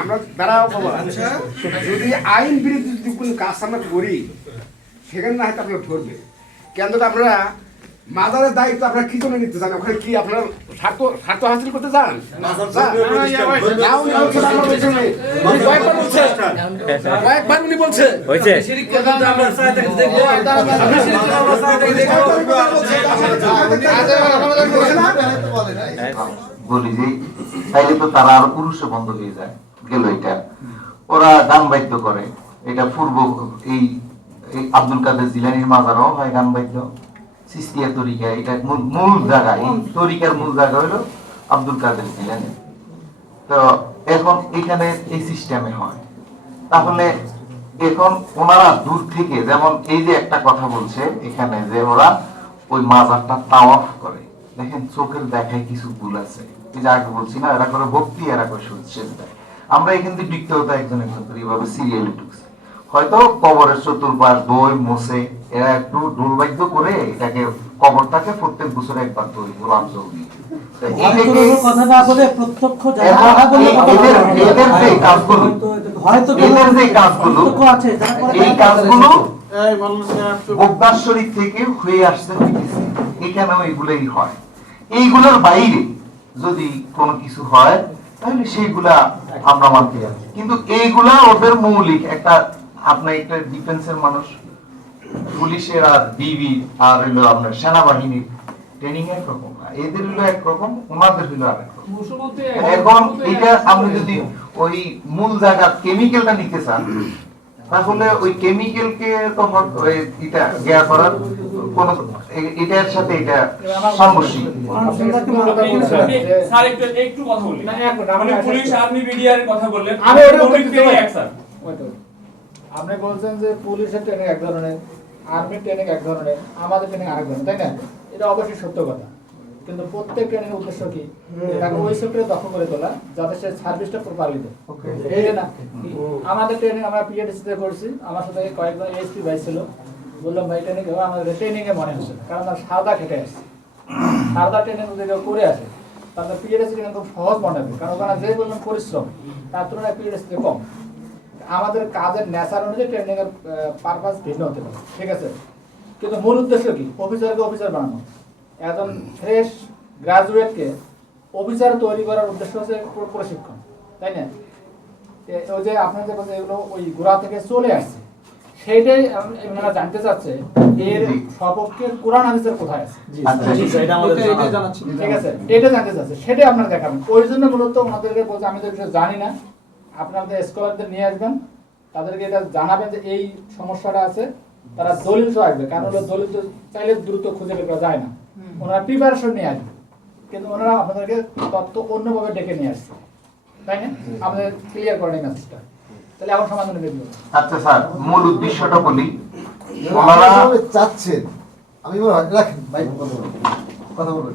আমরা দাঁড়াও বাবা যদি আইন বিরুদ্ধে যদি কোনো কাজ আমরা করি সেখানে না হয়তো আপনার ধরবে। কেন আপনারা মাদারের দায়িত্ব আপনারা কি জন্য নিতে চান? ওখানে কি আপনার স্বার্থ স্বার্থ হাসিল করতে চান? কয়েকবার কয়েকবার উনি বলছে। হয়েছে। বলি যে তাইলে তো তারা আরও পুরুষে বন্ধ হয়ে যায়। গেল এটা। ওরা গান বাদ্য করে। এটা পূর্ব এই আব্দুল কাদের জিলানির মাজারও হয় গান বাদ্য। সিস্তিয়া তরিকা, এটা মূল জায়গা। এই তরিকার মূল জায়গা হলো আব্দুল কাদের জিলানি। তো এখন এখানে এই সিস্টেমে হয়। তাহলে এখন ওনারা দূর থেকে যেমন এই যে একটা কথা বলছে এখানে যে ওরা ওই মাজারটা তাওয়াফ করে। দেখেন চোখের দেখায় কিছু ভুল আছে। এই যে আগে বলছি না, এরা করে ভক্তি, এরা করে শেষ দেয়। আমরা এখান থেকে ঢুকতেও একজন একজন করে এইভাবে সিরিয়ালে ঢুকছে। হয়তো কবরের চতুর্পাশ দই মোসে এরা একটু ডোলবাদ্য করে এটাকে কবরটাকে প্রত্যেক বছর একবার তৈরি থেকে হয়ে আসছে এখানেও এগুলোই হয়। এইগুলোর বাইরে যদি কোনো কিছু হয় তাহলে সেইগুলা আমরা মানতে যাচ্ছি। কিন্তু এইগুলা ওদের মৌলিক একটা আপনার একটা ডিফেন্সের মানুষ পুলিশের আর আর হইল আপনার সেনাবাহিনীর ট্রেনিং একরকম এদের হইল একরকম ওনাদের হইল আর এখন এটা আপনি যদি ওই মূল জায়গা কেমিক্যালটা নিতে চান তাহলে ওই কেমিক্যালকে তো এটা গেয়া করার কোন এটার সাথে এটা স্যার। একটু একটু কথা বলি। মানে পুলিশ আর্মি বিডিআর কথা বললেন আমি ওটা স্যার. আপনি বলছেন যে পুলিশের ট্রেনিং এক ধরনের আর্মির ট্রেনিং এক ধরনের আমাদের ট্রেনিং আরেক ধরনের তাই না? এটা অবশ্যই সত্য কথা। কিন্তু প্রত্যেক ট্রেনিং উদ্দেশ্য কি? তাকে ওই সেক্টরে দক্ষ করে তোলা যাতে সে সার্ভিসটা প্রপারলি দেয় এই না আমাদের ট্রেনিং আমরা পিএডিসি তে করছি। আমার সাথে কয়েকজন এসপি ভাই ছিল। বললাম ভাই ট্রেনিং আমাদের ট্রেনিং এ মনে হচ্ছে কারণ তার সারদা খেটে আসছে। সারদা ট্রেনিং যদি কেউ করে আসে তাহলে পিএডিসি কিন্তু খুব সহজ মনে হবে। কারণ ওখানে যে বললাম পরিশ্রম তার তুলনায় পিএডিসি কম। আমাদের কাজের নেচার অনুযায়ী ট্রেনিং এর পারপাস ভিন্ন হতে পারে। ঠিক আছে? কিন্তু মূল উদ্দেশ্য কি? অফিসারকে অফিসার বানানো। একজন ফ্রেশ গ্রাজুয়েটকে অফিসার তৈরি করার উদ্দেশ্য হচ্ছে প্রশিক্ষণ তাই না? ওই যে আপনার যে বলছে এগুলো ওই গোড়া থেকে চলে আসছে সেইটাই আম- ওনারা জানতে চাচ্ছে এর সপক্ষে কোরআন হাদিসের কোথায় আছে। আচ্ছা ঠিক আছে এটা জানতে চাচ্ছে সেটাই আপনারা দেখাবেন। ওই জন্য মূলত ওনাদেরকে বলছে আমি তো বিষয়ে জানি না। আপনাদের স্কলারদের নিয়ে আসবেন তাদেরকে এটা জানাবেন যে এই সমস্যাটা আছে। তারা দলিল তো আসবে কারণ হলো দলিল তো চাইলে দ্রুত খুঁজে বের করা যায় না। ওনারা প্রিপারেশন নিয়ে আসবে কিন্তু ওনারা আপনাদেরকে তত্ত্ব অন্যভাবে ডেকে নিয়ে আসছে। তাই না? আমাদের ক্লিয়ার করেন মেসেজটা তাহলে এখন সমাধান দেখব আচ্ছা স্যার মূল উদ্দেশ্যটা বলি। আপনারা ওনারা যেভাবে চাচ্ছেন আমি বলব, রাখেন ভাই কথা বলুন। কথা বলুন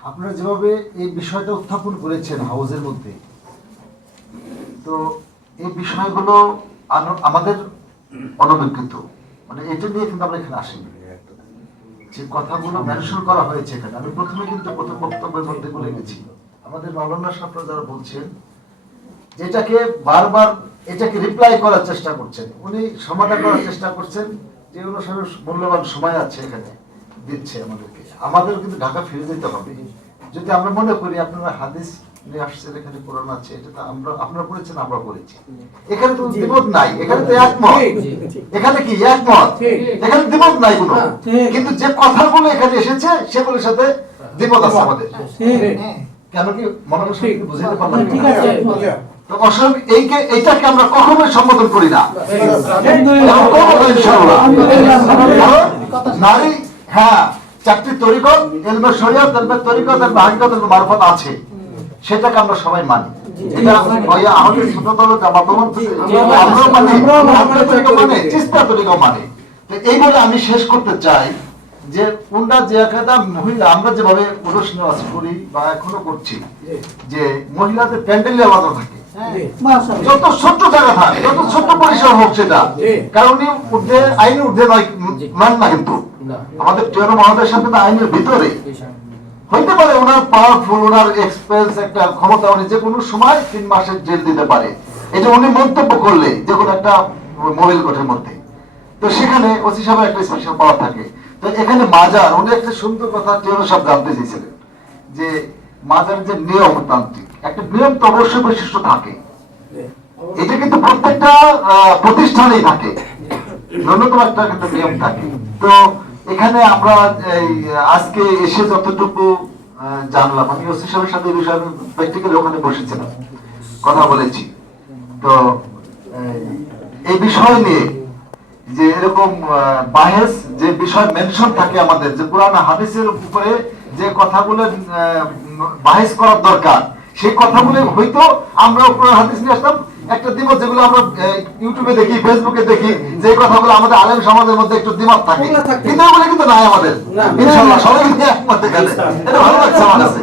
আপনারা যেভাবে এই বিষয়টা উত্থাপন করেছেন হাউজের মধ্যে তো এই বিষয়গুলো আমাদের অনভিজ্ঞত। মানে এটা নিয়ে কিন্তু আমরা এখানে আসিনি। যে কথাগুলো মেনশন করা হয়েছে এখানে, আমি প্রথমে কিন্তু প্রথম বক্তব্যের মধ্যে বলে গেছি। আমাদের মাওলানা সাহেবরা যারা বলছেন, যেটাকে বারবার, এটাকে রিপ্লাই করার চেষ্টা করছেন, উনি সমাধান করার চেষ্টা করছেন, যে উনি সাহেবের মূল্যবান সময় আছে এখানে, দিচ্ছে আমাদেরকে। আমাদের কিন্তু ঢাকা ফিরে যেতে হবে। যদি আমরা মনে করি আপনারা হাদিস নিয়ে আসছেন এখানে কোরআন আছে এটা তো আমরা আপনারা করেছেন আমরা করেছি এখানে তো দ্বিমত নাই এখানে তো একমত। এখানে কি একমত? এখানে দ্বিমত নাই কোনো। কিন্তু যে কথাগুলো এখানে এসেছে সেগুলোর সাথে দ্বিমত আছে আমাদের। কেন কি মনে হয় বুঝাতে পারলাম ঠিক আছে তো অসম এইকে এইটাকে আমরা কখনোই সম্বোধন করি না। নারী হ্যাঁ চারটি তরিকত এলমে শরিয়ত এলমে তরিকত এলমে হাকিকত মারফত আছে। সেটাকে আমরা সবাই মানি। আমাদের ছোট দল মানি মানে মানে। এই বলে আমি শেষ করতে চাই যে কোনটা যে একটা মহিলা আমরা যেভাবে নেওয়াজ করি বা এখনও করছি যে মহিলাদের প্যান্ডেল আলাদা থাকে। যত ছোট্ট জায়গা থাকে যত ছোট্ট পরিসর হোক সেটা কারণ আইনের নয় মান না কিন্তু। আমাদের মহোদয়ের সাথে আইনের ভিতরে। হইতে পারে ওনার পাওয়ারফুল ওনার এক্সপেন্স একটা ক্ষমতা উনি যে কোনো সময় তিন মাসের জেল দিতে পারে। এটা উনি মন্তব্য করলে, যে কোনো একটা মোবাইল কোর্টের মধ্যে। তো সেখানে ওসি সাহেবের একটা স্পেশাল পাওয়ার থাকে। তো এখানে মাজার, উনি একটা সুন্দর কথা টিউনো সব জানতে চেয়েছিলেন, যে মাজার যে নিয়মতান্ত্রিক, একটা নিয়ম তো অবশ্যই বৈশিষ্ট্য থাকে। এটা কিন্তু প্রত্যেকটা প্রতিষ্ঠানেই থাকে। ন্যূনতম একটা কিন্তু নিয়ম থাকে। তো এখানে আমরা এই আজকে এসে যতটুকু জানলাম আমি ওসি সাহেবের সাথে এই বিষয়ে প্র্যাকটিক্যালি ওখানে বসেছিলাম কথা বলেছি। তো এই, বিষয় নিয়ে যে এরকম বাহেস যে বিষয় মেনশন থাকে আমাদের যে কোরআন হাদিসের উপরে যে কথাগুলো বাহেস করার দরকার সেই কথাগুলো হয়তো আমরা কোরআন হাদিস নিয়ে আসতাম একটা দ্বিমত যেগুলো আমরা ইউটিউবে দেখি ফেসবুকে দেখি যে কথাগুলো আমাদের আলেম সমাজের মধ্যে একটু দ্বিমত থাকে। কিন্তু ওগুলো কিন্তু নাই আমাদের। ইনশাআল্লাহ সবাই কিন্তু একমত এখানে। এটা ভালো লাগছে আমার কাছে।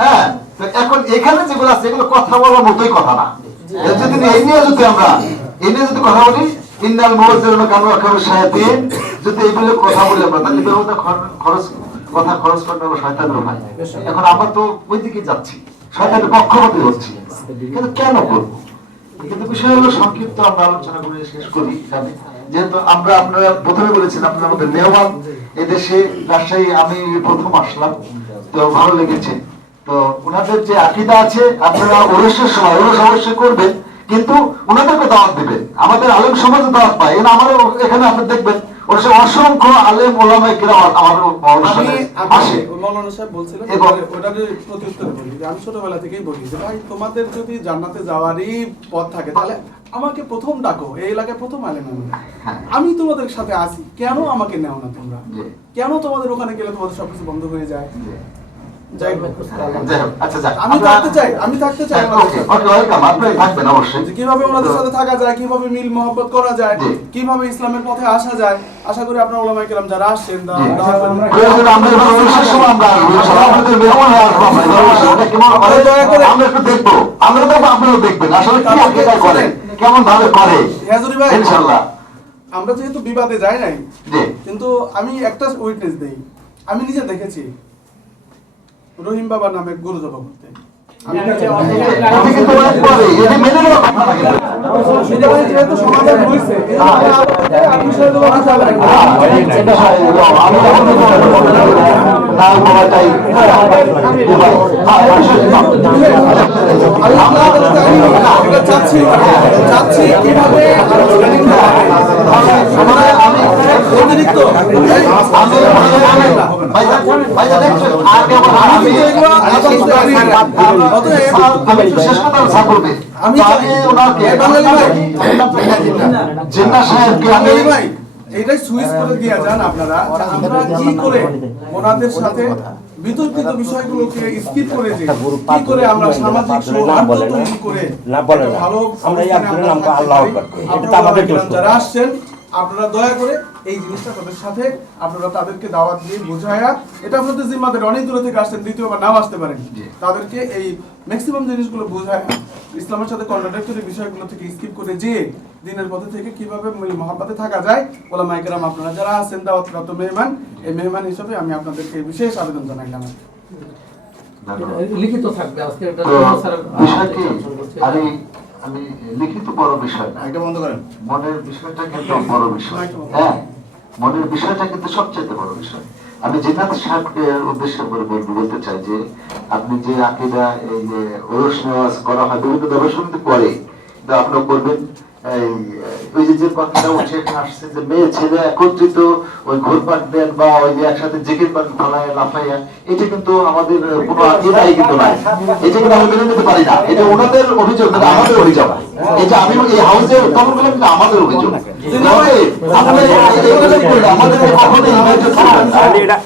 হ্যাঁ তো এখন এখানে যেগুলো আছে এগুলো কথা বলার মতোই কথা না। যদি এই নিয়ে যদি আমরা এই নিয়ে যদি কথা বলি ইন্নাল কানু আকারু শায়াতিন যদি এগুলো কথা বলি আমরা তাহলে বেহুদা খরচ কথা খরচ করতে হবে শয়তানের ভাই এখন আমরা তো ওই দিকে যাচ্ছি। শয়তানের পক্ষপাতী হচ্ছি। কিন্তু কেন করব? কিন্তু রাজশাহী, আমি প্রথম তো ভালো লেগেছে। তো ওনাদের যে আকিদা আছে করবেন, কিন্তু দাওয়াত আমাদের আলোক সমাজে দাওয়াত পায়। এখানে আমাদের এখানে আপনি দেখবেন অসংখ্য আলেম ওলামাই কিরাম আমার অনুষ্ঠানে আমি আসে। মৌলানা সাহেব বলছিলেন ওটার প্রত্যুত্তর বলি যে আমি ছোটবেলা থেকেই বলি যে ভাই তোমাদের যদি জান্নাতে যাওয়ারই পথ থাকে তাহলে আমাকে প্রথম ডাকো। এই এলাকায় প্রথম আলেম আমি। হ্যাঁ। আমি তোমাদের সাথে আসি। কেন আমাকে নেও না তোমরা? কেন তোমাদের ওখানে গেলে তোমাদের সবকিছু বন্ধ হয়ে যায়? আচ্ছা যাক আমি আমরা- থাকতে চাই আমি থাকতে চাই হ্যাঁ, কীভাবে ওনাদের সাথে থাকা যায় কীভাবে মিল মহব্বত করা যায় কীভাবে ইসলামের পথে আসা যায় আশা করি আপনার ওলামাই কেরাম যারা আসছেন কেমন ভাবে করে। আমরা যেহেতু বিবাদে যাই নাই কিন্তু আমি একটা উইটনেস দেই। আমি নিজে দেখেছি। রহিম বাবা নামে গরু জবা চাচ্ছি চাচ্ছি কীভাবে আমি অতিরিক্ত আমি এটাই সুইচ করে দিয়ে যান আপনারা আমরা কি করে ওনাদের সাথে বিতর্কিত বিষয়গুলোকে স্কিপ করে যে কি করে আমরা সামাজিক সৌহার্দ্য তৈরি করে না বলেন ভালো আমরা এই একজনের নাম আল্লাহ আকবার। এটা আমাদের দোষ। যারা আসছেন আপনারা দয়া করে এই জিনিসটা তাদের সাথে আপনারা তাদেরকে দাওয়াত দিয়ে বোঝায়া এটা আপনাদের জিম্মাদের অনেক দূরে থেকে আসছেন দ্বিতীয়বার নাও আসতে পারেন। তাদেরকে এই ম্যাক্সিমাম জিনিসগুলো বোঝায় ইসলামের সাথে কন্ট্রাডিক্টরি বিষয়গুলো থেকে স্কিপ করে যে দিনের পথে থেকে কীভাবে মহাব্বাতে থাকা যায় ওলা মাইকেরাম আপনারা যারা আছেন দাওয়াতপ্রাপ্ত মেহমান এই মেহমান হিসেবে আমি আপনাদেরকে বিশেষ আবেদন জানাইলাম লিখিত থাকবে আজকে এটা বিষয়টি আমি আমি লিখিত বড় বিষয় না। এটা বন্ধ করেন। মনের বিষয়টা কিন্তু বড় বিষয়। হ্যাঁ মনের বিষয়টা কিন্তু সবচেয়ে বড় বিষয়। আমি জিনাত সাহেবকে উদ্দেশ্য করে বলতে চাই যে, আপনি যে আকিদা, এই যে ওরস নেওয়াজ করা হয়, বিভিন্ন দর্শন করে কিন্তু আপনারা করবেন। এই যে যে কথাটা উঠে এখানে আসছে যে মেয়ে ছেলে একত্রিত ওই ঘোরপাক দেন বা ওই যে একসাথে জিকির পান ফালায় লাফাইয়া এটা কিন্তু আমাদের কোনো আকিদাই কিন্তু নাই। এটা কিন্তু আমরা মেনে নিতে পারি না। এটা ওনাদের অভিযোগ না আমাদের অভিযোগ। এটা আমি এই হাউসে কিন্তু আমাদের অভিযোগ। আমাদের কখনোই এটা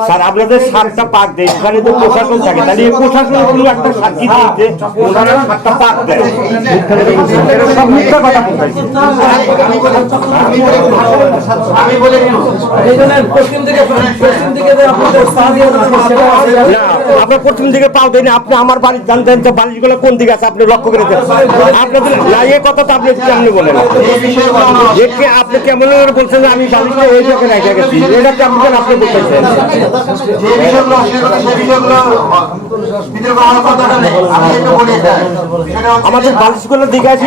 স্যার আপনাদের সাতটা পাক দেয় এখানে তো প্রশাসন থাকে তাহলে এই প্রশাসনের কোনো একটা সাক্ষী দিতে ওনারা সাতটা পাক দেয় সব মিথ্যা কথা আমি বলে দিই এই জন্য পশ্চিম দিকে পশ্চিম দিকে যে আপনাদের সাহায্য সেটা না আপনার পশ্চিম দিকে পাও দেয় না আপনি আমার বাড়ির জানতেন যে বাড়িগুলো কোন দিকে আছে আপনি লক্ষ্য করে দেন আপনাদের না এই কথা তো আপনি কেমনি বলেন আপনি কেমন বলছেন আমি এই জায়গায় রেখে গেছি এটা কেমন আপনি বলতেছেন যে বিষয়গুলো অস্বীকার বিষয়গুলো বিতর্ক হওয়ার কথাটা নেই আমি একটু বলি এটা। সেটা হচ্ছে আমাদের বালিশগুলো দিকে আছে।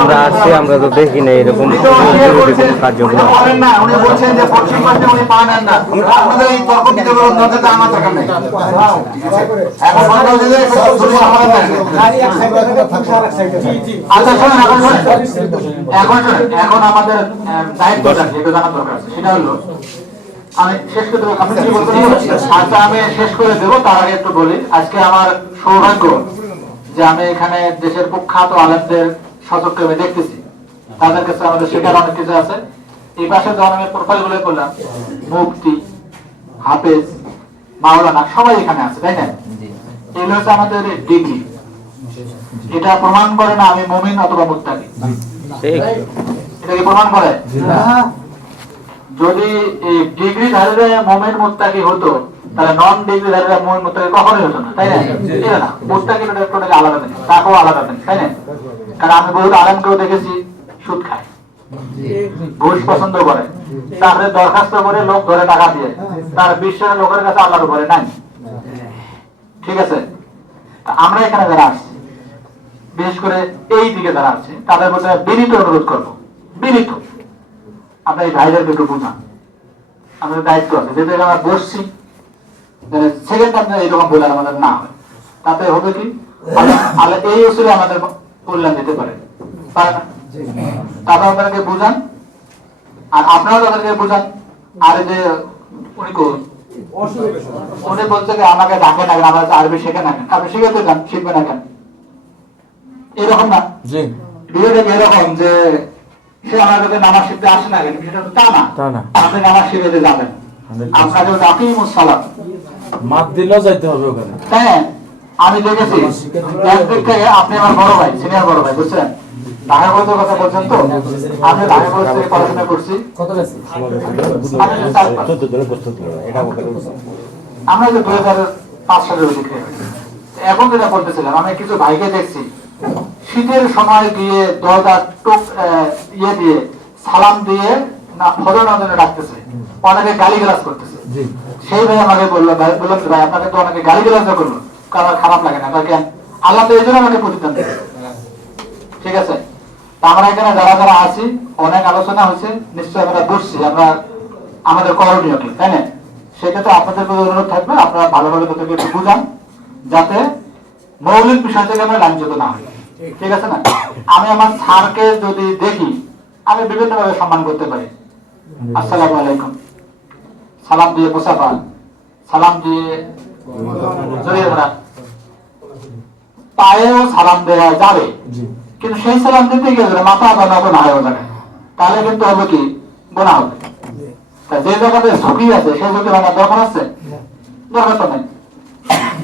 আমরা আসছি আমরা তো দেখি না এরকম কার্যক্রম উনি বলছেন যে পশ্চিম পাশে উনি পা নেন না। আপনাদের এই তর্ক বিতর্ক মধ্যে তো আমার নেই। এখন কথা হচ্ছে যে সমাধান আচ্ছা শোনেন, এখন এখন শোনেন, এখন আমাদের দায়িত্ব আছে, যেটা জানার দরকার আছে। সেটা হলো আমি শেষ করে দেবো আপনি কি বলতে আচ্ছা আমি শেষ করে দেবো তার আগে একটু বলি আজকে আমার সৌভাগ্য যে আমি এখানে দেশের প্রখ্যাত আলেমদের সচক্ষে আমি দেখতেছি। তাদের কাছে আমাদের শেখার অনেক কিছু আছে। এই পাশে যখন আমি প্রোফাইলগুলো করলাম মুফতি হাফেজ মাওলানা সবাই এখানে আছে তাই না? এগুলো হচ্ছে আমাদের ডিগ্রি। এটা প্রমাণ করে না আমি মুমিন অথবা মুত্তাকি। প্রমাণ করে। যদি ডিগ্রি ধারীরা মোমেন মুত্তাকি হতো তাহলে নন ডিগ্রি ধারীরা মোমেন মুত্তাকি কখনোই হতো না তাই না? মুত্তাকি আলাদা জিনিস তাকেও আলাদা জিনিস তাই না? কারণ আমি বহুত দেখেছি সুদ খায়। ঘুষ পছন্দ করে। তারপরে দরখাস্ত করে লোক ধরে টাকা দিয়ে। তার বিশ্বের লোকের কাছে আল্লাহর উপরে নাই। ঠিক আছে? আমরা এখানে যারা আসছি বিশেষ করে এই দিকে যারা আছে তাদের মধ্যে বিনীত অনুরোধ করব। বিনীত। আমরা এই ভাইদেরকে একটু বুঝান। আমাদের দায়িত্ব আছে। যেহেতু আমরা বসছি সেকেন্ড টাইম এইরকম বলে আর আমাদের না হয়। তাতে হবে কি? আল্লাহ- এই উসুলে আমাদের কল্যাণ দিতে পারে। তারপর আপনাদেরকে বুঝান। আর আপনারাও তাদেরকে বুঝান। আর যে উনি উনি বলছে যে আমাকে ডাকে না কেন? আমার আরবি শেখে না কেন? আপনি শিখাতে যান শিখবে না কেন? এরকম না? এরকম যে সে আমার কাছে নামাজ শিখতে আসে না কেন বিষয়টা তো তা না। তা না। আপনি নামাজ শিখাতে যাবেন। আপনাকে ডাকিম সালাম মাত দিলেও যাইতে হবে ওখানে। হ্যাঁ আমি দেখেছি। একদিক থেকে আপনি আমার বড় ভাই সিনিয়র বড় ভাই বুঝছেন? ঢাকা কলেজের কথা বলছেন তো? আমি ঢাকা কলেজ থেকে পড়াশোনা করছি। পাঁচ। চোদ্দ জনের প্রস্তুত এটা ওখানে আমরা যে দুই হাজার পাঁচ সালের এখন যেটা বলতেছিলাম আমি কিছু ভাইকে দেখছি। শীতের সময় গিয়ে দরজা আহ, ইয়ে দিয়ে সালাম দিয়ে না ফজর নামাজে ডাকতেছে। অনেকে গালি গালাজ করতেছে সেই ভাই আমাকে বলল ভাই বললাম ভাই আপনাকে তো অনেকে গালি গালাজ করল। আমার খারাপ লাগে না। কেন? আল্লাহ তো এই জন্য আমাকে প্রতিদান ঠিক আছে? আমরা এখানে যারা যারা আছি অনেক আলোচনা হয়েছে। নিশ্চয়ই আমরা বসছি আমরা আমাদের করণীয় কি তাই না? সেক্ষেত্রে আপনাদের প্রতি অনুরোধ থাকবে আপনারা ভালোভাবে তাদেরকে একটু বুঝান যাতে মৌলিক বিষয় থেকে আমরা লাঞ্ছিত না হই। ঠিক আছে না? আমি আমার স্যারকে যদি দেখি আমি বিভিন্ন ভাবে সম্মান করতে পারি। আসসালামু আলাইকুম। সালাম দিয়ে মুসাফা। সালাম দিয়ে জড়িয়ে ধরা। পায়েও সালাম দেওয়া যাবে। কিন্তু সেই সালাম দিতে গেলে মাথা বানাবো না হয় ওখানে তাহলে কিন্তু হবে কি? গোনা হবে। যে জায়গাতে ঝুঁকি আছে সেই ঝুঁকি ভাঙার দরকার আছে? দরকার তো নেই।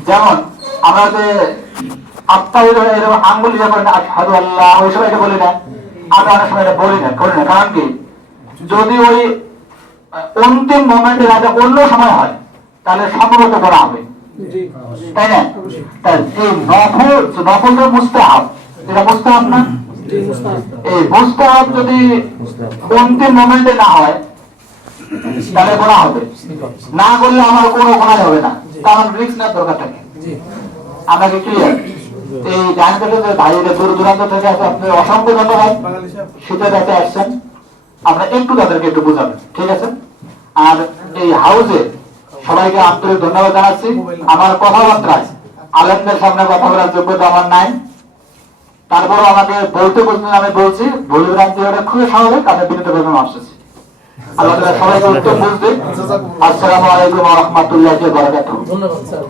যেমন আমরা যে আত্মা এরকম আঙ্গুল যখন আসাদু আল্লাহ ওই সময় এটা বলি না। আমরা অনেক সময় এটা বলি না করি না। কারণ কি? যদি ওই অন্তিম মোমেন্টের আগে অন্য সময় হয় তাহলে সম্ভবত করা হবে। তাই না? তাই এই নফল নফলটা মুস্তাহাব। এটা মুস্তাহাব না? এই মুস্তাহাব যদি অন্তিম মোমেন্টে না হয় তাহলে করা হবে। না করলে আমার কোনো গোনাই হবে না। কারণ রিস্ক নেওয়ার দরকার থাকে। আমরা কি ক্লিয়ার এই পেটে যে ভাইয়েরা দূর দূরান্ত থেকে আসে আপনাদের অসংখ্য ধন্যবাদ। শীতের রাতে আসছেন আমরা একটু তাদেরকে একটু বুঝাবেন ঠিক আছে? আর এই হাউসে সবাইকে আন্তরিক ধন্যবাদ জানাচ্ছি। আমার কথাবার্তায় আলেমদের সামনে কথা বলার যোগ্যতা আমার নাই। তারপর আমাকে বলতে বলতে আমি বলছি ভুল ভ্রান্তি হলে খুবই স্বাভাবিক আমি বিনীত ভাবে আসতেছি আল্লাহ সবাইকে উত্তম বুঝবে আসসালামু আলাইকুম ওয়া রাহমাতুল্লাহি ধন্যবাদ স্যার।